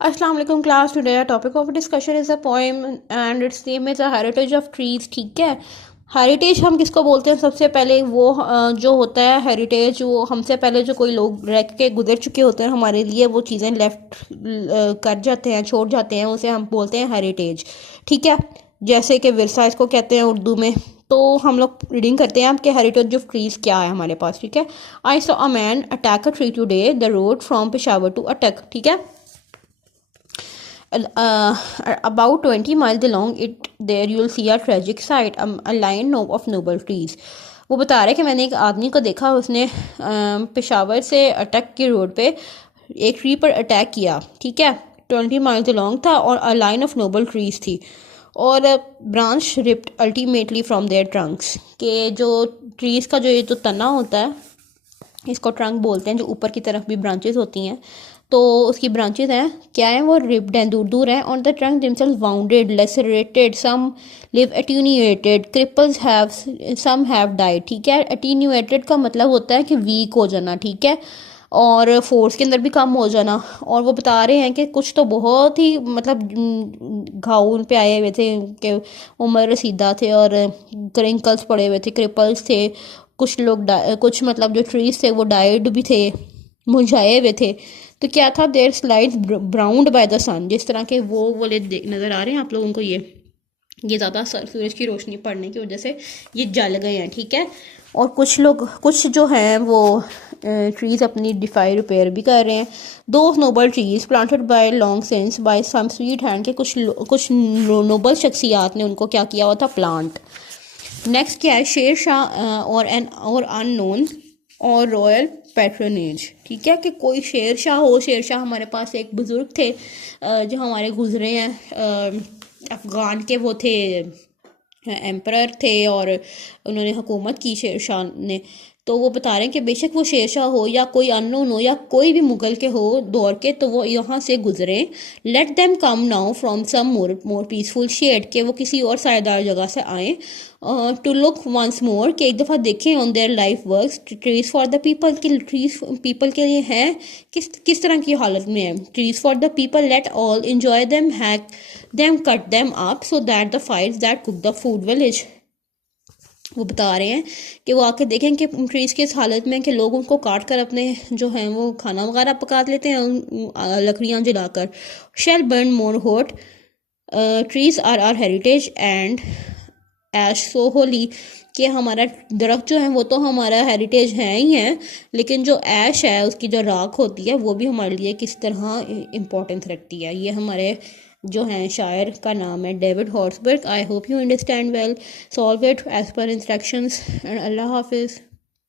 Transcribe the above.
अस्सलाम वालेकुम class. Today topic of discussion is a poem and it's name is a heritage of trees. ठीक है, heritage हम किसको बोलते हैं? सबसे पहले वो जो होता है हेरिटेज, वो हमसे पहले जो कोई लोग रह के गुजर चुके होते हैं, हमारे लिए वो चीज़ें लेफ्ट कर जाते हैं, छोड़ जाते हैं, उसे हम बोलते हैं हेरिटेज। ठीक है, जैसे कि विरसा इसको कहते हैं उर्दू में। तो हम लोग रीडिंग करते हैं कि हेरिटेज ऑफ ट्रीज क्या है हमारे पास। ठीक है, I saw a man attack a tree today the road from Peshawar to Attock. ठीक है, uh, about 20 miles along it there you'll see a tragic sight, a line of noble trees. वो बता रहे हैं कि मैंने एक आदमी को देखा, उसने पेशावर से अटक के रोड पे एक ट्री पर अटैक किया। ठीक है, 20 माइल्स लॉन्ग था और a line of noble trees थी और branch ripped ultimately from their trunks, के जो ट्रीज़ का जो ये जो तना होता है इसको ट्रंक बोलते हैं, जो ऊपर की तरफ भी ब्रांचेस होती हैं, तो उसकी ब्रांचेस हैं क्या है, वो रिप्ड हैं, दूर दूर हैं। On the trunk themselves wounded, lacerated, some live attenuated, cripples have, some have died. ठीक है, एट्यून्यूएटेड का मतलब होता है कि वीक हो जाना। ठीक है, और फोर्स के अंदर भी कम हो जाना। और वो बता रहे हैं कि कुछ तो बहुत ही मतलब घाव पे आए हुए थे, कि उम्र रसीदा थे और क्रिंकल्स पड़े हुए थे, क्रिपल्स थे। कुछ लोग कुछ मतलब जो ट्रीज थे वो डाइड भी थे, मुरझाए हुए थे। तो क्या था, there slides browned by the sun, जिस तरह के वो वाले नज़र आ रहे हैं आप लोगों को, ये ज़्यादा सूरज की रोशनी पड़ने की वजह से ये जल गए हैं। ठीक है, और कुछ लोग, कुछ जो हैं वो ट्रीज़ अपनी डिफाई रिपेयर भी कर रहे हैं। दो noble trees planted by long since by some sweet hand, के कुछ नोबल शख्सियात ने उनको क्या किया हुआ था, प्लांट। नेक्स्ट क्या है, शेर शाह और एन और अननोन और रॉयल पैट्रनेज। ठीक है, कि कोई शेर शाह हो। शेर शाह हमारे पास एक बुज़ुर्ग थे जो हमारे गुजरे हैं, अफ़गान के वो थे, एम्परर थे और उन्होंने हुकूमत की शेर शाह ने। तो वो बता रहे हैं कि बेशक वो शेरशाह हो या कोई अननोन हो या कोई भी मुगल के हो दौर के, तो वो यहाँ से गुजरे। Let them come now from some more peaceful shade, के वो किसी और सायेदार जगह से आए। टू लुक वंस मोर, कि एक दफ़ा देखें on their life works. Trees for the people, कि ट्रीज पीपल के लिए हैं, किस तरह की हालत में है। Trees for the people, let all enjoy them, hack them, cut them up, so that the Fyers that cook the food village. वो बता रहे हैं कि वो आके देखें कि ट्रीज़ की इस हालत में कि लोग उनको काट कर अपने जो हैं वो खाना वगैरह पका लेते हैं लकड़ियाँ जलाकर। Shall burn more hot, trees are are heritage and ash so holy, कि हमारा दरख्त जो है वो तो हमारा हेरिटेज है ही है, लेकिन जो ऐश है उसकी जो राख होती है वो भी हमारे लिए किस तरह इम्पोर्टेंस रखती है। ये हमारे जो हैं शायर का नाम है David Horsburgh. I hope you understand well, solve it as per instructions and अल्लाह हाफिज़।